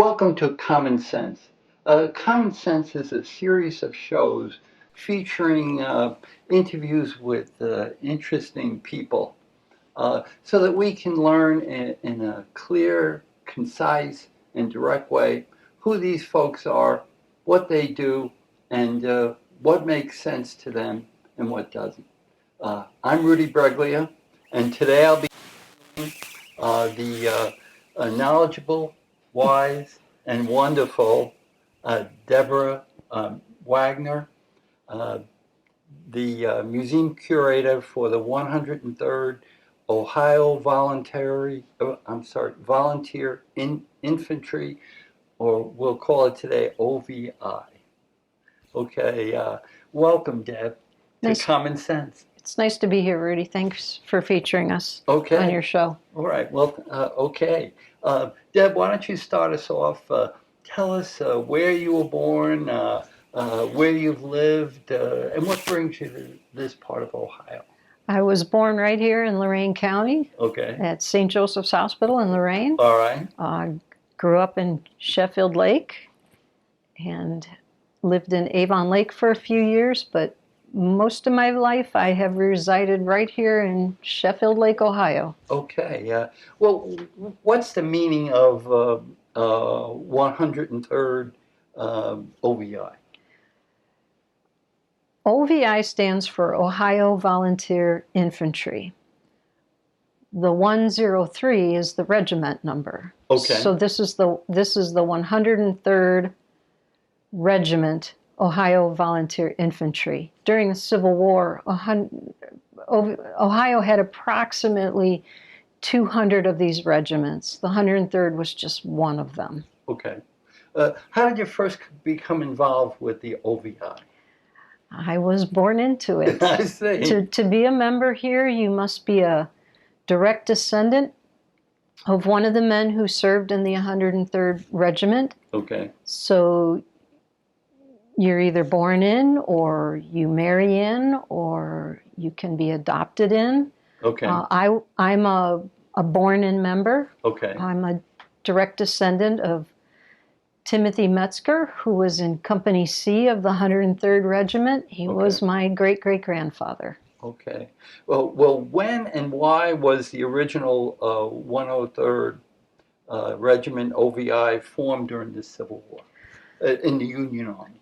Welcome to Common Sense. Common Sense is a series of shows featuring interviews with interesting people so that we can learn in a clear, concise, and direct way who these folks are, what they do, and what makes sense to them and what doesn't. I'm Rudy Breglia, and today I'll be the knowledgeable, wise, and wonderful Deborah Wagner, uh, the museum curator for the 103rd Ohio Volunteer Infantry, or we'll call it today OVI. Okay, welcome, Deb, to Nice. Common Sense. It's nice to be here, Rudy. Thanks for featuring us Okay. on your show. All right. Well, okay. Deb, why don't you start us off? Tell us where you were born, where you've lived, and what brings you to this part of Ohio. I was born right here in Lorain County Okay. at St. Joseph's Hospital in Lorain. All right. Grew up in Sheffield Lake and lived in Avon Lake for a few years, but most of my life I have resided right here in Sheffield Lake, Ohio. Okay. Well, what's the meaning of 103rd OVI? OVI stands for Ohio Volunteer Infantry. The 103 is the regiment number. Okay. So this is the 103rd Regiment, Ohio Volunteer Infantry. During the Civil War, Ohio had approximately 200 of these regiments. The 103rd was just one of them. Okay. How did you first become involved with the OVI? I was born into it. I see. To be a member here, you must be a direct descendant of one of the men who served in the 103rd Regiment. Okay. So you're either born in, or you marry in, or you can be adopted in. Okay. I'm a born-in member. Okay. I'm a direct descendant of Timothy Metzger, who was in Company C of the 103rd Regiment. He was my great-great-grandfather. Okay. Well, when and why was the original 103rd Regiment OVI formed during the Civil War in the Union Army?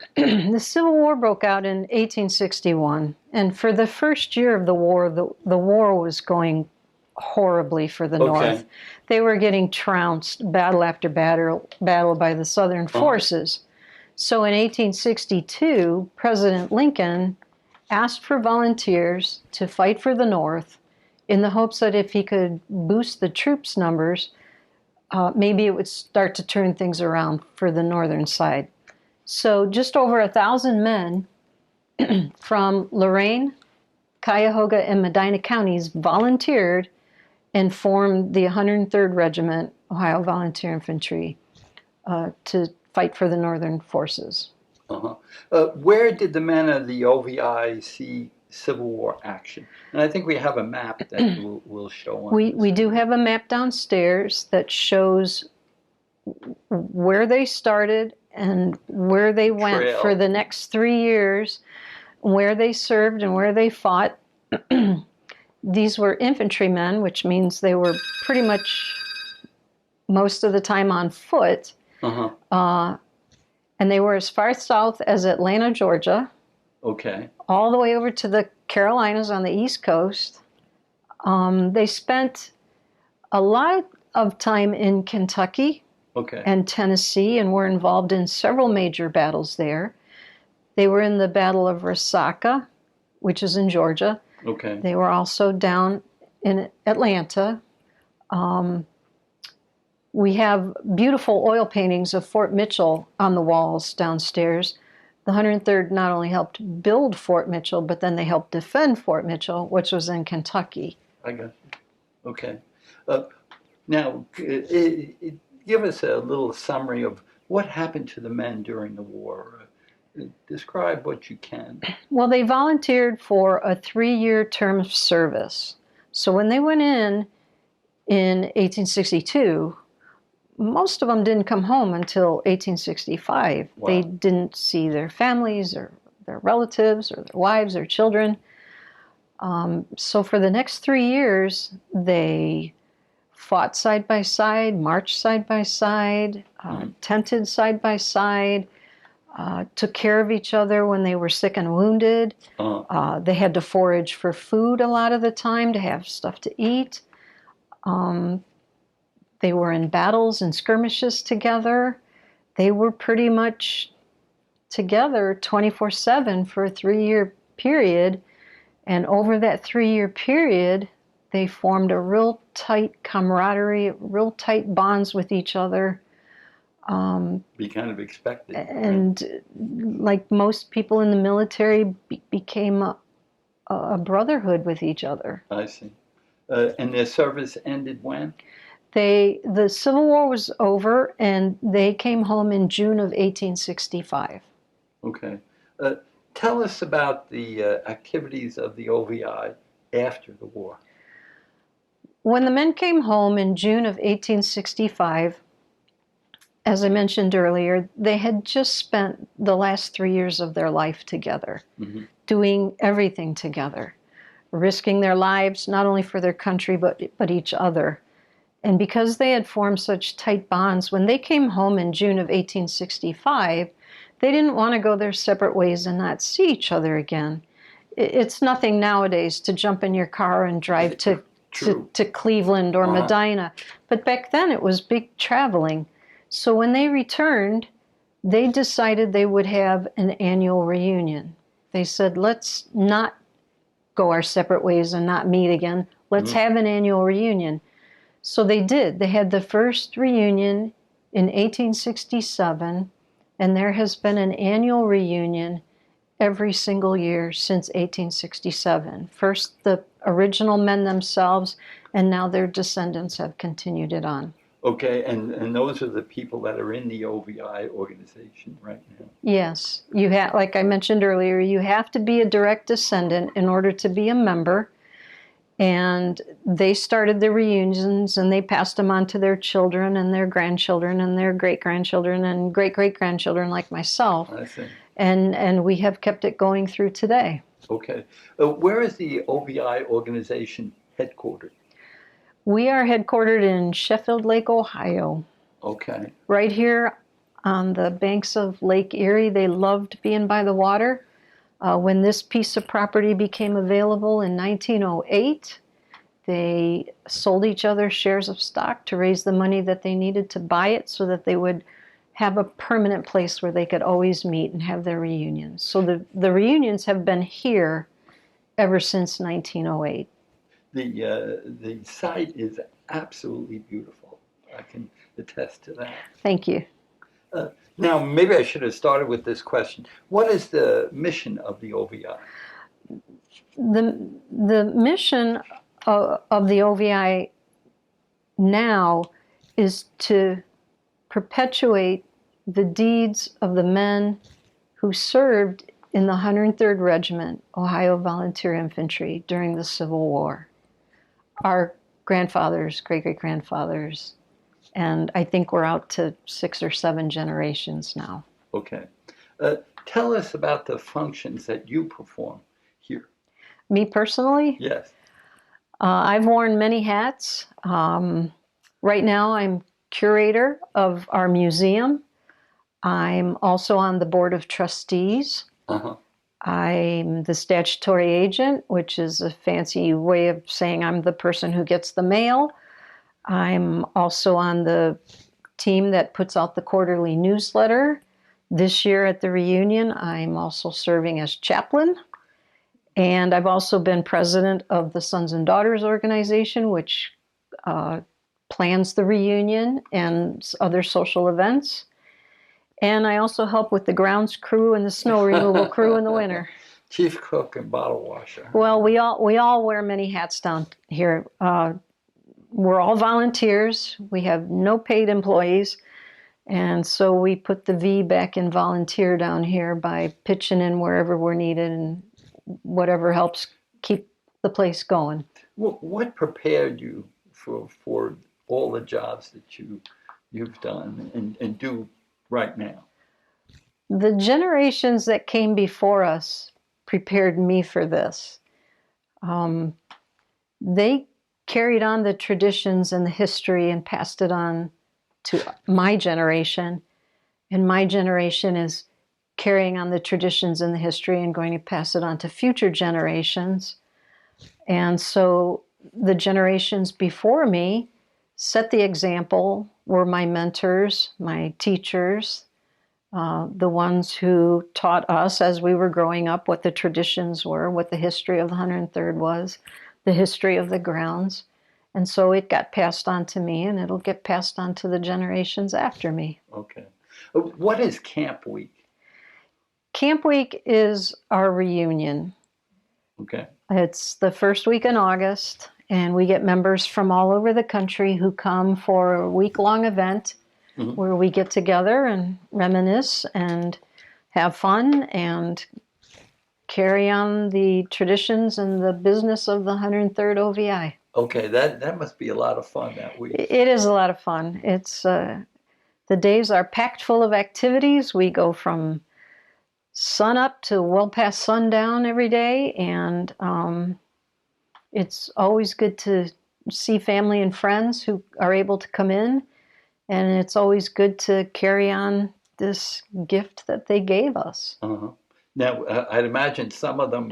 The Civil War broke out in 1861, and for the first year of the war, the war was going horribly for the North. They were getting trounced battle after battle by the Southern forces. So in 1862, President Lincoln asked for volunteers to fight for the North in the hopes that if he could boost the troops' numbers, maybe it would start to turn things around for the northern side. So just over 1,000 men from Lorain, Cuyahoga, and Medina counties volunteered and formed the 103rd Regiment, Ohio Volunteer Infantry, to fight for the northern forces. Where did the men of the OVI see Civil War action? And I think we have a map that we'll show on. We do have a map downstairs that shows where they started and where they went for the next 3 years, where they served and where they fought. These were infantrymen, which means they were pretty much most of the time on foot. And they were as far south as Atlanta, Georgia. Okay. All the way over to the Carolinas on the East Coast. They spent a lot of time in Kentucky and Tennessee and were involved in several major battles there. They were in the Battle of Resaca, which is in Georgia. Okay. They were also down in Atlanta. We have beautiful oil paintings of Fort Mitchell on the walls downstairs. The 103rd not only helped build Fort Mitchell, but then they helped defend Fort Mitchell, which was in Kentucky. I got you. Okay. Now, give us a little summary of what happened to the men during the war. Describe what you can. Well, they volunteered for a 3-year term of service. So when they went in 1862, most of them didn't come home until 1865. Wow. They didn't see their families or their relatives or their wives or children. So for the next 3 years, they fought side by side, marched side by side, tented side by side, took care of each other when they were sick and wounded. They had to forage for food a lot of the time to have stuff to eat. They were in battles and skirmishes together. They were pretty much together 24/7 for a 3-year period. And over that 3-year period, they formed a real tight camaraderie, real tight bonds with each other. Be kind of expected. And like most people in the military, became a brotherhood with each other. I see. And their service ended when? The Civil War was over, and they came home in June of 1865. Okay. Tell us about the activities of the OVI after the war. When the men came home in June of 1865, as I mentioned earlier, they had just spent the last 3 years of their life together, doing everything together, risking their lives, not only for their country, but each other. And because they had formed such tight bonds, when they came home in June of 1865, they didn't want to go their separate ways and not see each other again. It's nothing nowadays to jump in your car and drive to Cleveland or Medina. But back then it was big traveling. So when they returned, they decided they would have an annual reunion. They said, let's not go our separate ways and not meet again. Let's have an annual reunion. So they did. They had the first reunion in 1867, and there has been an annual reunion every single year since 1867. First the original men themselves, and now their descendants have continued it on. Okay, and those are the people that are in the OVI organization right now? Yes. You have, like I mentioned earlier, you have to be a direct descendant in order to be a member. And they started the reunions, and they passed them on to their children and their grandchildren and their great-grandchildren and great-great-grandchildren like myself. I see. And we have kept it going through today. Okay. Where is the OVI organization headquartered? We are headquartered in Sheffield Lake, Ohio. Okay. Right here on the banks of Lake Erie. They loved being by the water. When this piece of property became available in 1908, they sold each other shares of stock to raise the money that they needed to buy it so that they would have a permanent place where they could always meet and have their reunions. So the reunions have been here ever since 1908. The site is absolutely beautiful. I can attest to that. Thank you. Now, maybe I should have started with this question. What is the mission of the OVI? The mission of the OVI now is to perpetuate the deeds of the men who served in the 103rd Regiment, Ohio Volunteer Infantry, during the Civil War. Our grandfathers, great-great-grandfathers, and I think we're out to 6 or 7 generations now. Okay. Tell us about the functions that you perform here. Me personally? Yes. I've worn many hats. Right now I'm curator of our museum. I'm also on the board of trustees. I'm the statutory agent, which is a fancy way of saying I'm the person who gets the mail. I'm also on the team that puts out the quarterly newsletter. This year at the reunion, I'm also serving as chaplain. And I've also been president of the Sons and Daughters organization, which plans the reunion and other social events. And I also help with the grounds crew and the snow removal crew in the winter. Chief cook and bottle washer. Well, we all wear many hats down here. We're all volunteers. We have no paid employees. And so we put the V back in volunteer down here by pitching in wherever we're needed and whatever helps keep the place going. What prepared you for all the jobs that you you've done and do right now? The generations that came before us prepared me for this. They carried on the traditions and the history and passed it on to my generation. And my generation is carrying on the traditions and the history and going to pass it on to future generations. And so the generations before me set the example, were my mentors, my teachers, the ones who taught us as we were growing up what the traditions were, what the history of the 103rd was, the history of the grounds. And so it got passed on to me, and it'll get passed on to the generations after me. Okay. What is Camp Week? Camp Week is our reunion. Okay. It's the first week in August, and we get members from all over the country who come for a week-long event where we get together and reminisce and have fun and carry on the traditions and the business of the 103rd OVI. Okay, that must be a lot of fun that week. It is a lot of fun. It's the days are packed full of activities. We go from sun up to well past sundown every day, and it's always good to see family and friends who are able to come in, and it's always good to carry on this gift that they gave us. Now, I'd imagine some of them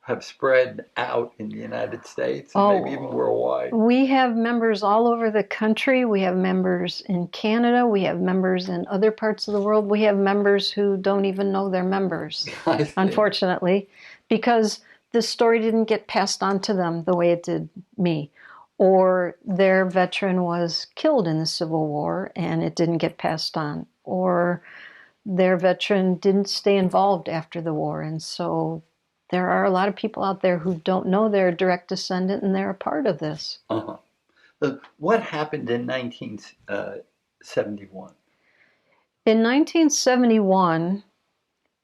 have spread out in the United States and maybe even worldwide. We have members all over the country. We have members in Canada. We have members in other parts of the world. We have members who don't even know they're members, unfortunately, because this story didn't get passed on to them the way it did me. Or their veteran was killed in the Civil War and it didn't get passed on. Or their veteran didn't stay involved after the war. And so there are a lot of people out there who don't know they're a direct descendant and they're a part of this. What happened in 1971? In 1971,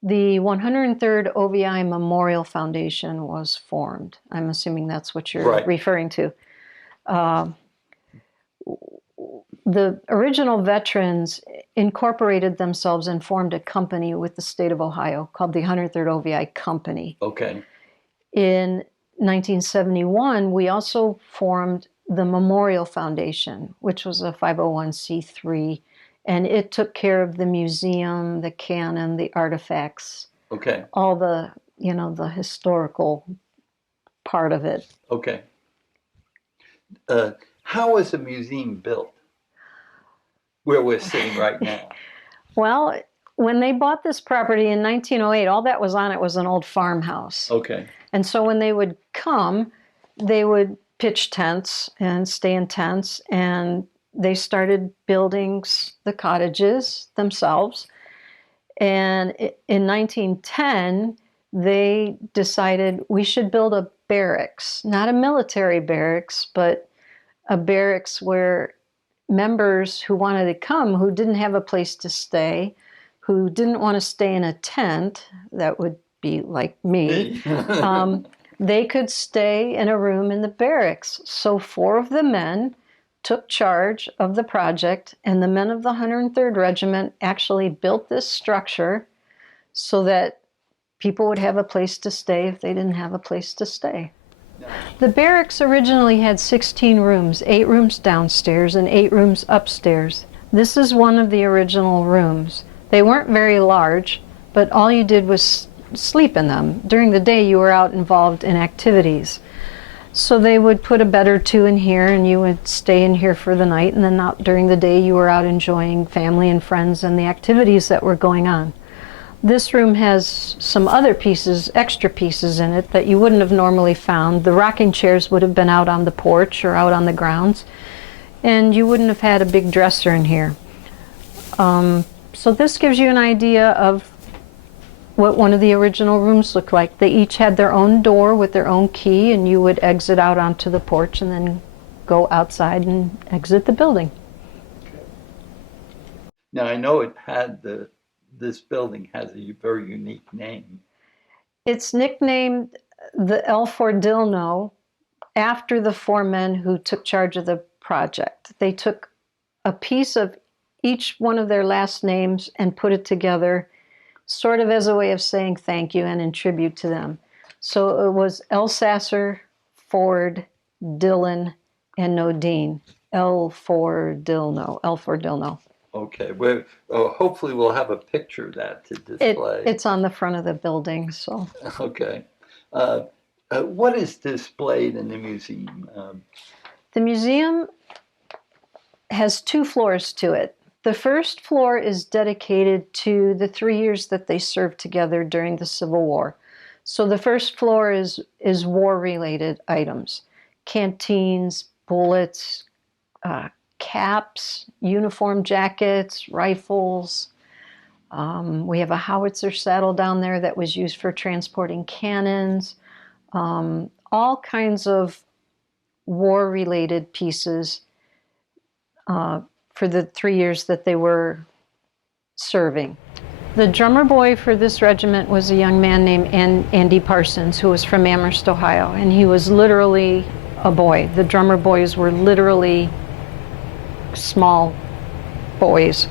the 103rd OVI Memorial Foundation was formed. I'm assuming that's what you're referring to. The original veterans incorporated themselves and formed a company with the state of Ohio called the 103rd OVI Company. Okay. In 1971, we also formed the Memorial Foundation, which was a 501c3, and it took care of the museum, the canon, the artifacts. Okay. All the, the historical part of it. Okay. How was the museum built? Where we're sitting right now? Well, when they bought this property in 1908, all that was on it was an old farmhouse. Okay. And so when they would come, they would pitch tents and stay in tents, and they started building the cottages themselves. And in 1910, they decided we should build a barracks, not a military barracks, but a barracks where members who wanted to come, who didn't have a place to stay, who didn't want to stay in a tent, that would be like me, they could stay in a room in the barracks. So 4 of the men took charge of the project, and the men of the 103rd Regiment actually built this structure so that people would have a place to stay if they didn't have a place to stay. The barracks originally had 16 rooms, 8 rooms downstairs and 8 rooms upstairs. This is one of the original rooms. They weren't very large, but all you did was sleep in them. During the day, you were out involved in activities. So they would put a bed or 2 in here, and you would stay in here for the night, and then during the day, you were out enjoying family and friends and the activities that were going on. This room has some other pieces, extra pieces in it that you wouldn't have normally found. The rocking chairs would have been out on the porch or out on the grounds, and you wouldn't have had a big dresser in here. So this gives you an idea of what one of the original rooms looked like. They each had their own door with their own key, and you would exit out onto the porch and then go outside and exit the building. Now, I know it had this building has a very unique name. It's nicknamed the El Fordilno after the 4 men who took charge of the project. They took a piece of each one of their last names and put it together sort of as a way of saying thank you and in tribute to them. So it was Elsasser, Ford, Dillon, and Nodine. L for Dilno. Okay, well, hopefully we'll have a picture of that to display. It's on the front of the building, so. Okay. What is displayed in the museum? The museum has 2 floors to it. The first floor is dedicated to the 3 years that they served together during the Civil War. So the first floor is war-related items, canteens, bullets, caps, uniform jackets, rifles. We have a howitzer saddle down there that was used for transporting cannons, all kinds of war-related pieces for the 3 years that they were serving. The drummer boy for this regiment was a young man named Andy Parsons, who was from Amherst, Ohio, and he was literally a boy. The drummer boys were literally small boys.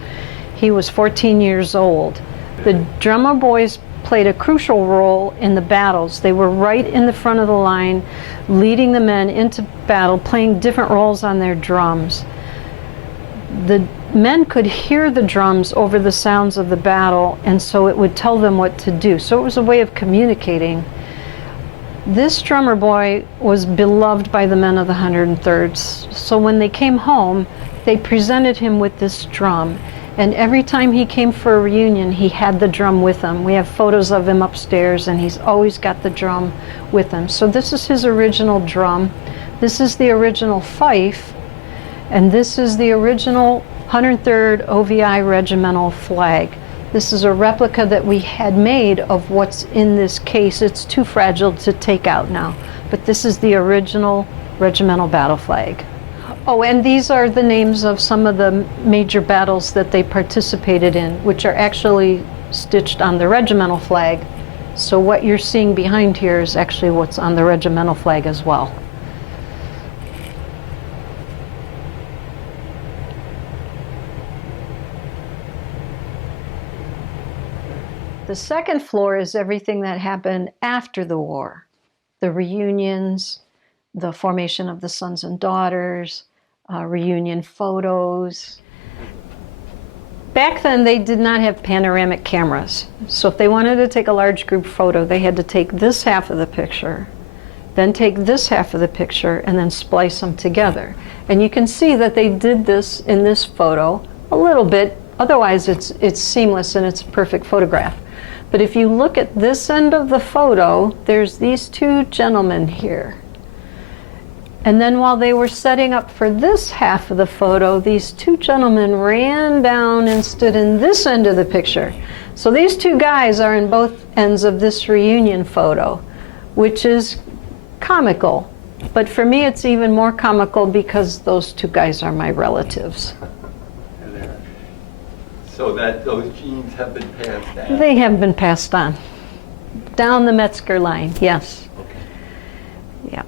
He was 14 years old. The drummer boys played a crucial role in the battles. They were right in the front of the line, leading the men into battle, playing different roles on their drums. The men could hear the drums over the sounds of the battle, and so it would tell them what to do. So it was a way of communicating. This drummer boy was beloved by the men of the 103rd. So when they came home, they presented him with this drum. And every time he came for a reunion, he had the drum with him. We have photos of him upstairs, and he's always got the drum with him. So this is his original drum. This is the original fife. And this is the original 103rd OVI regimental flag. This is a replica that we had made of what's in this case. It's too fragile to take out now, but this is the original regimental battle flag. Oh, and these are the names of some of the major battles that they participated in, which are actually stitched on the regimental flag. So what you're seeing behind here is actually what's on the regimental flag as well. The second floor is everything that happened after the war. The reunions, the formation of the sons and daughters, reunion photos. Back then, they did not have panoramic cameras. So if they wanted to take a large group photo, they had to take this half of the picture, then take this half of the picture, and then splice them together. And you can see that they did this in this photo a little bit. Otherwise, it's seamless and it's a perfect photograph. But if you look at this end of the photo, there's these 2 gentlemen here. And then while they were setting up for this half of the photo, these 2 gentlemen ran down and stood in this end of the picture. So these 2 guys are in both ends of this reunion photo, which is comical. But for me, it's even more comical because those 2 guys are my relatives. So that those genes have been passed down? They have been passed on. Down the Metzger line, yes. Okay. Yeah.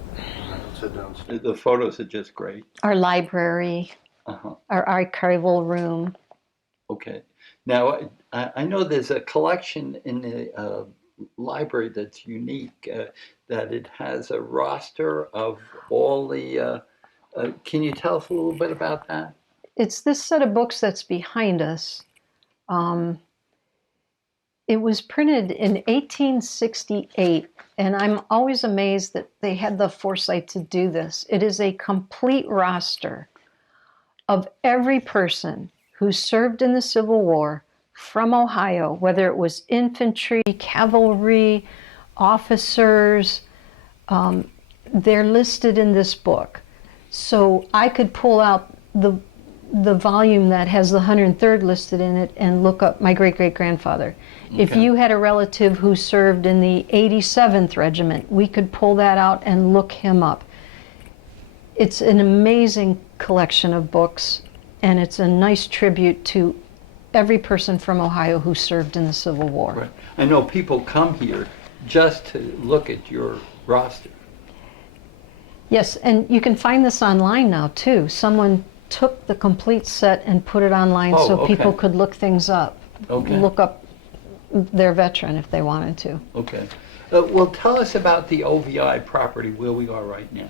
The photos are just great. Our library, our archival room. Okay. Now, I know there's a collection in the library that's unique, that it has a roster of all the, can you tell us a little bit about that? It's this set of books that's behind us. It was printed in 1868, and I'm always amazed that they had the foresight to do this. It is a complete roster of every person who served in the Civil War from Ohio, whether it was infantry, cavalry, officers. They're listed in this book. So I could pull out the volume that has the 103rd listed in it and look up my great-great-grandfather. Okay. If you had a relative who served in the 87th Regiment, we could pull that out and look him up. It's an amazing collection of books, and it's a nice tribute to every person from Ohio who served in the Civil War. Right. I know people come here just to look at your roster. Yes, and you can find this online now, too. Someone took the complete set and put it online so people could look things up. Look up their veteran if they wanted to. Okay. Well, tell us about the OVI property where we are right now.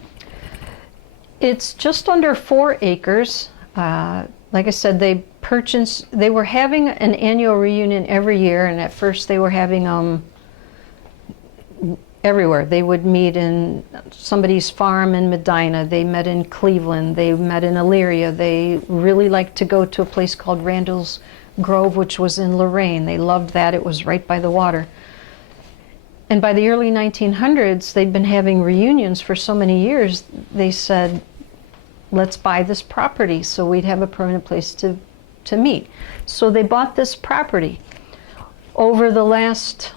It's just under 4 acres. Like I said, they were having an annual reunion every year, and at first they were having everywhere. They would meet in somebody's farm in Medina. They met in Cleveland. They met in Elyria. They really liked to go to a place called Randall's Grove, which was in Lorain. They loved that. It was right by the water. And by the early 1900s, they'd been having reunions for so many years, they said, let's buy this property so we'd have a permanent place to meet. So they bought this property. Over the last,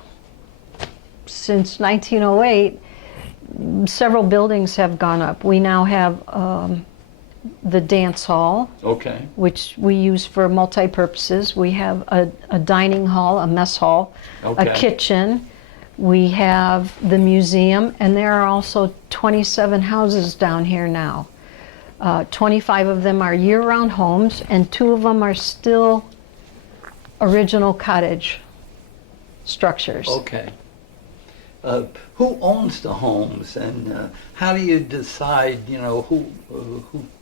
since 1908, several buildings have gone up. We now have the dance hall, which we use for multi-purposes. We have a dining hall, a mess hall, a kitchen. We have the museum, and there are also 27 houses down here now. 25 of them are year-round homes, and 2 of them are still original cottage structures. Okay. Who owns the homes, and how do you decide, who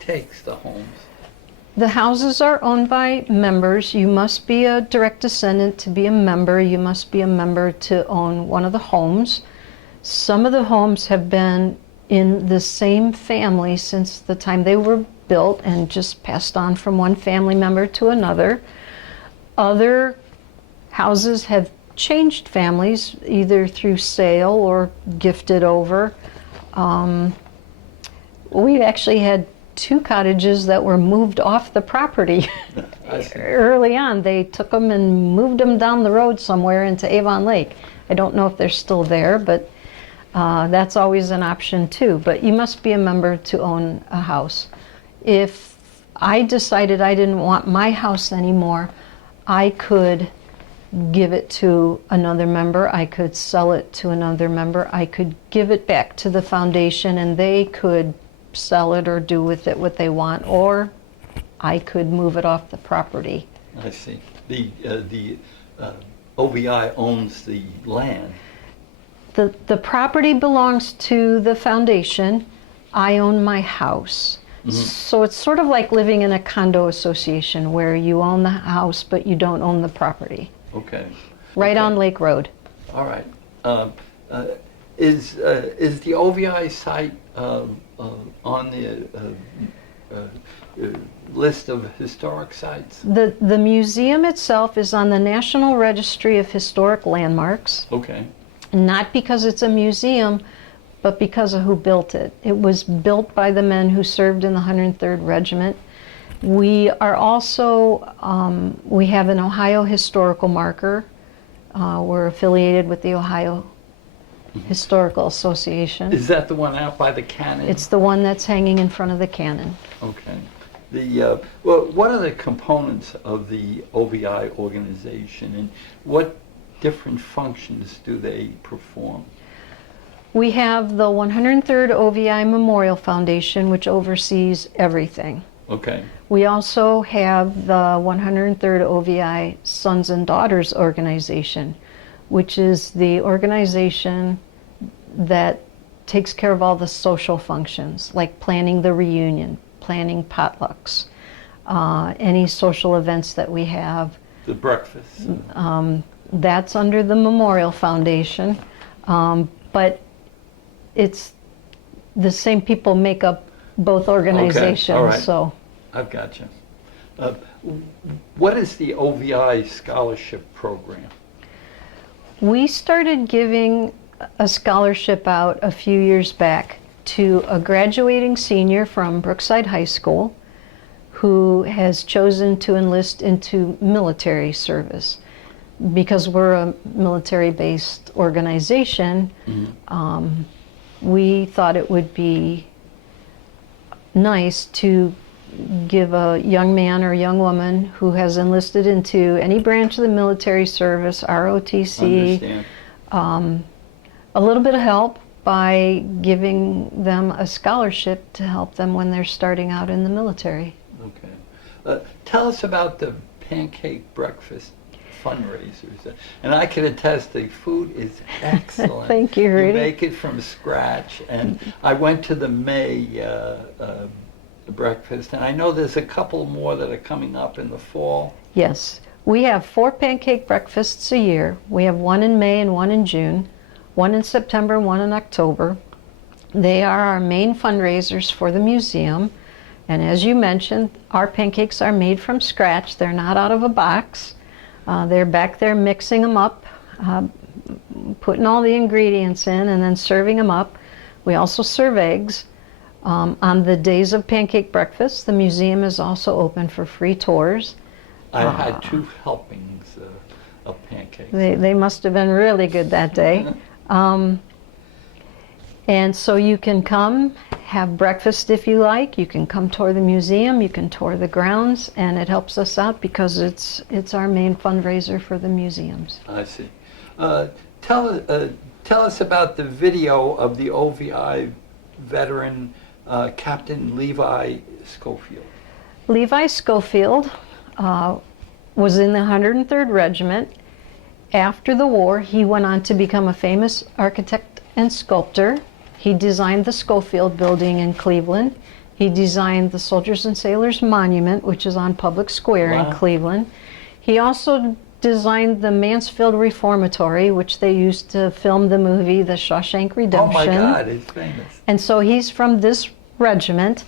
takes the homes? The houses are owned by members. You must be a direct descendant to be a member. You must be a member to own one of the homes. Some of the homes have been in the same family since the time they were built and just passed on from one family member to another. Other houses have changed families, either through sale or gifted over. We actually had 2 cottages that were moved off the property early on. They took them and moved them down the road somewhere into Avon Lake. I don't know if they're still there, but that's always an option too. But you must be a member to own a house. If I decided I didn't want my house anymore, I could give it to another member. I could sell it to another member. I could give it back to the foundation, and they could sell it or do with it what they want, or I could move it off the property. I see. The OVI owns the land. The property belongs to the foundation. I own my house. Mm-hmm. So it's sort of like living in a condo association where you own the house but you don't own the property. Okay. Right on Lake Road. All right. Is the OVI site on the list of historic sites? The museum itself is on the National Registry of Historic Landmarks. Okay. Not because it's a museum, but because of who built it. It was built by the men who served in the 103rd Regiment. We are also, we have an Ohio historical marker. We're affiliated with the Ohio Historical Association. Is that the one out by the cannon? It's the one that's hanging in front of the cannon. Okay. Well, what are the components of the OVI organization, and what different functions do they perform? We have the 103rd OVI Memorial Foundation, which oversees everything. Okay. We also have the 103rd OVI Sons and Daughters Organization, which is the organization that takes care of all the social functions, like planning the reunion, planning potlucks, any social events that we have. The breakfast. That's under the Memorial Foundation, but it's the same people make up both organizations. Okay. All right. So I've got you. What is the OVI scholarship program? We started giving a scholarship out a few years back to a graduating senior from Brookside High School who has chosen to enlist into military service. Because we're a military-based organization, we thought it would be nice to give a young man or young woman who has enlisted into any branch of the military service, ROTC, a little bit of help by giving them a scholarship to help them when they're starting out in the military. Okay. Tell us about the pancake breakfast fundraisers. And I can attest the food is excellent. Thank you, Rudy. You make it from scratch. And I went to the May breakfast, and I know there's a couple more that are coming up in the fall. Yes. We have 4 pancake breakfasts a year. We have one in May and one in June, one in September, one in October. They are our main fundraisers for the museum. And as you mentioned, our pancakes are made from scratch. They're not out of a box. They're back there mixing them up, putting all the ingredients in, and then serving them up. We also serve eggs. On the days of pancake breakfast, the museum is also open for free tours. I had 2 helpings of pancakes. They must have been really good that day. And so you can come, have breakfast if you like. You can come tour the museum. You can tour the grounds, and it helps us out because it's our main fundraiser for the museums. I see. Tell us about the video of the OVI veteran Captain Levi Schofield. Levi Schofield was in the 103rd Regiment. After the war, he went on to become a famous architect and sculptor. He designed the Schofield Building in Cleveland. He designed the Soldiers and Sailors Monument, which is on Public Square in Cleveland. He also designed the Mansfield Reformatory, which they used to film the movie The Shawshank Redemption. Oh my God, it's famous. And so he's from this regiment.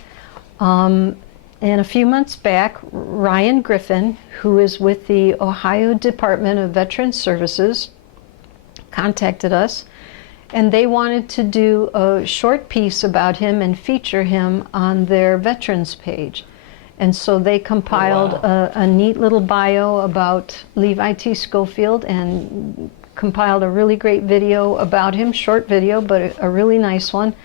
And a few months back, Ryan Griffin, who is with the Ohio Department of Veteran Services, contacted us, and they wanted to do a short piece about him and feature him on their veterans page. And so they compiled a neat little bio about Levi T. Schofield and compiled a really great video about him, short video, but a really nice one,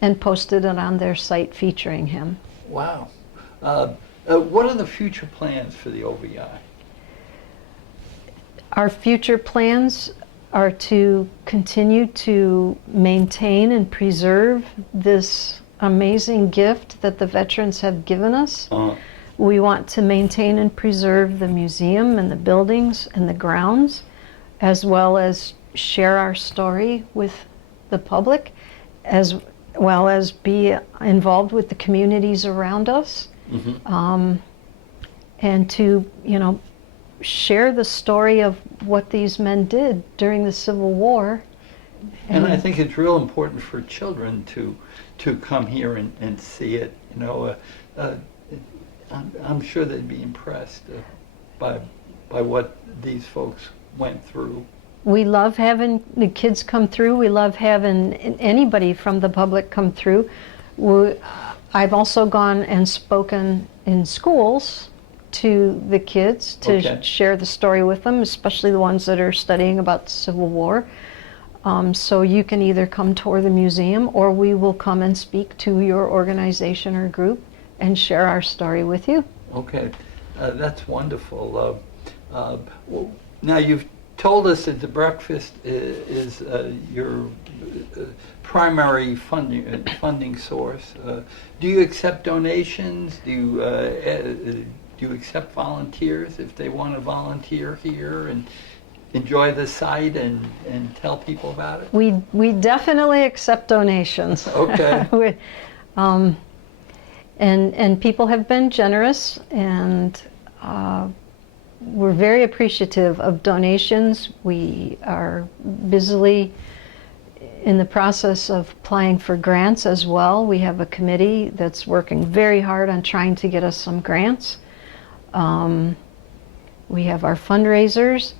and posted it on their site featuring him. Wow. What are the future plans for the OVI? Our future plans are to continue to maintain and preserve this amazing gift that the veterans have given us. We want to maintain and preserve the museum and the buildings and the grounds, as well as share our story with the public, as well as be involved with the communities around us, and to, share the story of what these men did during the Civil War. And I think it's real important for children to come here and see it. I'm sure they'd be impressed by what these folks went through. We love having the kids come through. We love having anybody from the public come through. I've also gone and spoken in schools to the kids to share the story with them, especially the ones that are studying about the Civil War. So you can either come tour the museum, or we will come and speak to your organization or group and share our story with you. Okay, that's wonderful. Now you've told us that the breakfast is your primary funding source. Do you accept donations? Do you accept volunteers if they want to volunteer here and enjoy the site and tell people about it? We definitely accept donations. Okay. And people have been generous, and we're very appreciative of donations. We are busily in the process of applying for grants as well. We have a committee that's working very hard on trying to get us some grants. We have our fundraisers,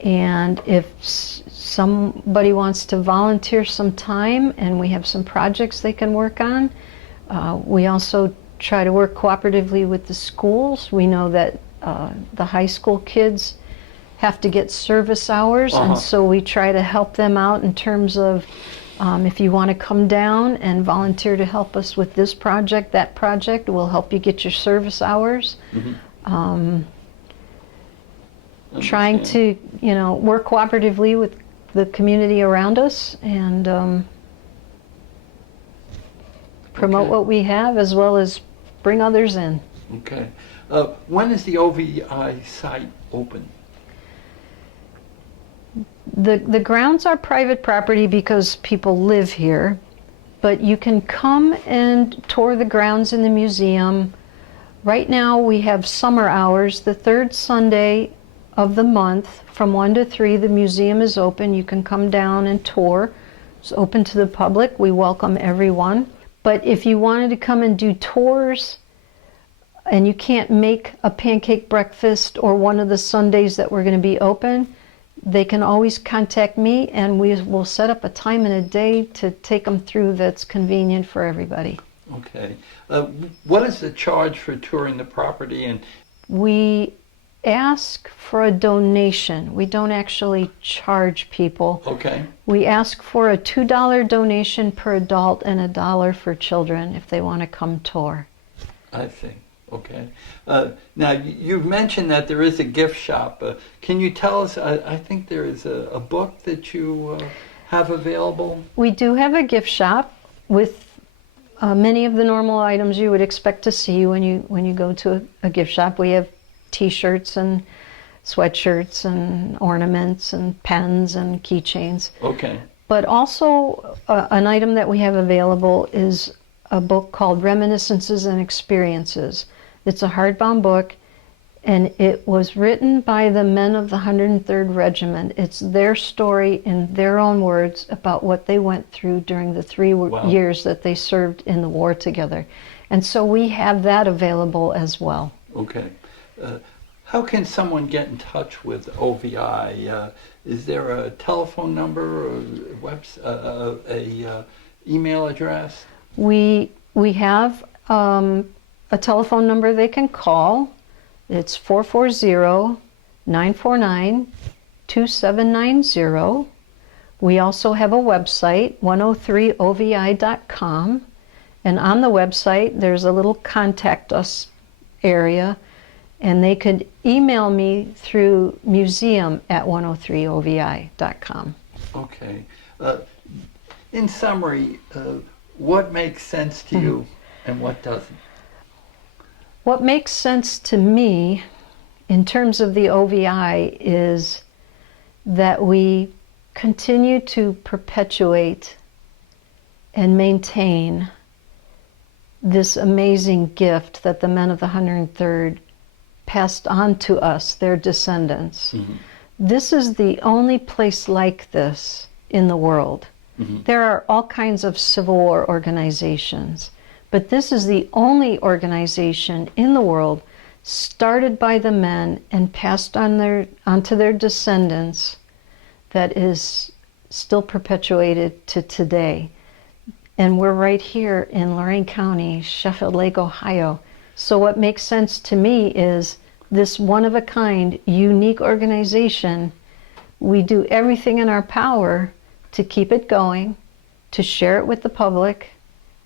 and if somebody wants to volunteer some time and we have some projects they can work on, we also try to work cooperatively with the schools. We know that the high school kids have to get service hours, and so we try to help them out in terms of if you want to come down and volunteer to help us with this project, that project, we'll help you get your service hours. Trying to, work cooperatively with the community around us and promote what we have, as well as bring others in. Okay. When is the OVI site open? The grounds are private property because people live here, but you can come and tour the grounds in the museum. Right now we have summer hours. The third Sunday of the month from 1 to 3, the museum is open. You can come down and tour. It's open to the public. We welcome everyone. But if you wanted to come and do tours and you can't make a pancake breakfast or one of the Sundays that we're going to be open, they can always contact me and we will set up a time and a day to take them through that's convenient for everybody. Okay. What is the charge for touring the property? And we ask for a donation. We don't actually charge people. okay. We ask for a $2 donation per adult and $1 for children if they want to come tour. I see. Okay. Now, you've mentioned that there is a gift shop. Can you tell us, I think there is a book that you have available? We do have a gift shop with many of the normal items you would expect to see when you go to a gift shop. We have T-shirts and sweatshirts and ornaments and pens and keychains. Okay. But also an item that we have available is a book called Reminiscences and Experiences. It's a hardbound book, and it was written by the men of the 103rd Regiment. It's their story in their own words about what they went through during the 3 years that they served in the war together. And so we have that available as well. Okay. How can someone get in touch with OVI? Is there a telephone number or a email address? We have a telephone number they can call. It's 440-949-2790. We also have a website, 103ovi.com. And on the website, there's a little contact us area. And they could email me through museum@103ovi.com. Okay. In summary, what makes sense to you and what doesn't? What makes sense to me in terms of the OVI is that we continue to perpetuate and maintain this amazing gift that the men of the 103rd passed on to us, their descendants. Mm-hmm. This is the only place like this in the world. Mm-hmm. There are all kinds of Civil War organizations, but this is the only organization in the world started by the men and passed on onto their descendants that is still perpetuated to today. And we're right here in Lorain County, Sheffield Lake, Ohio. So what makes sense to me is this one-of-a-kind, unique organization. We do everything in our power to keep it going, to share it with the public,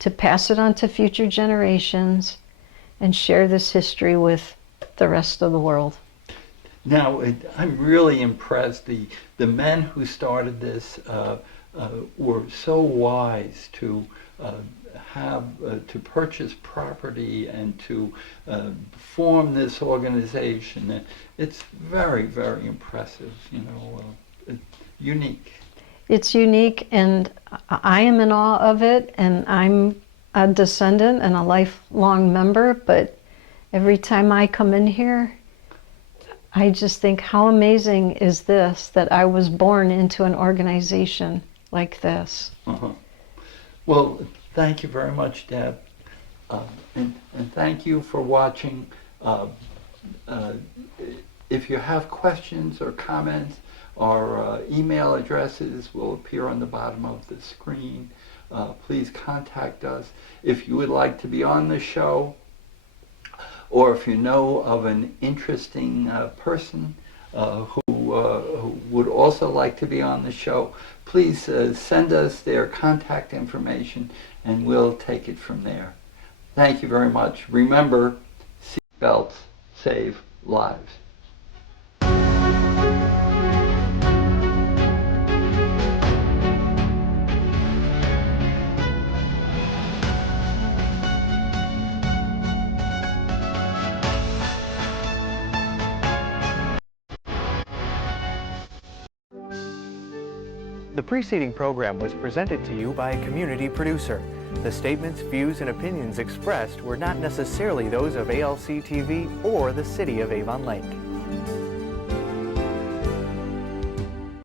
to pass it on to future generations, and share this history with the rest of the world. Now, I'm really impressed. The men who started this were so wise to to purchase property and to form this organization. It's very, very impressive, unique. It's unique, and I am in awe of it, and I'm a descendant and a lifelong member, but every time I come in here, I just think, how amazing is this, that I was born into an organization like this. Uh-huh. Well, thank you very much, Deb. And thank you for watching. If you have questions or comments, our email addresses will appear on the bottom of the screen. Please contact us. If you would like to be on the show, or if you know of an interesting person who would also like to be on the show, please send us their contact information and we'll take it from there. Thank you very much. Remember, seatbelts save lives. The preceding program was presented to you by a community producer. The statements, views, and opinions expressed were not necessarily those of ALC TV or the City of Avon Lake.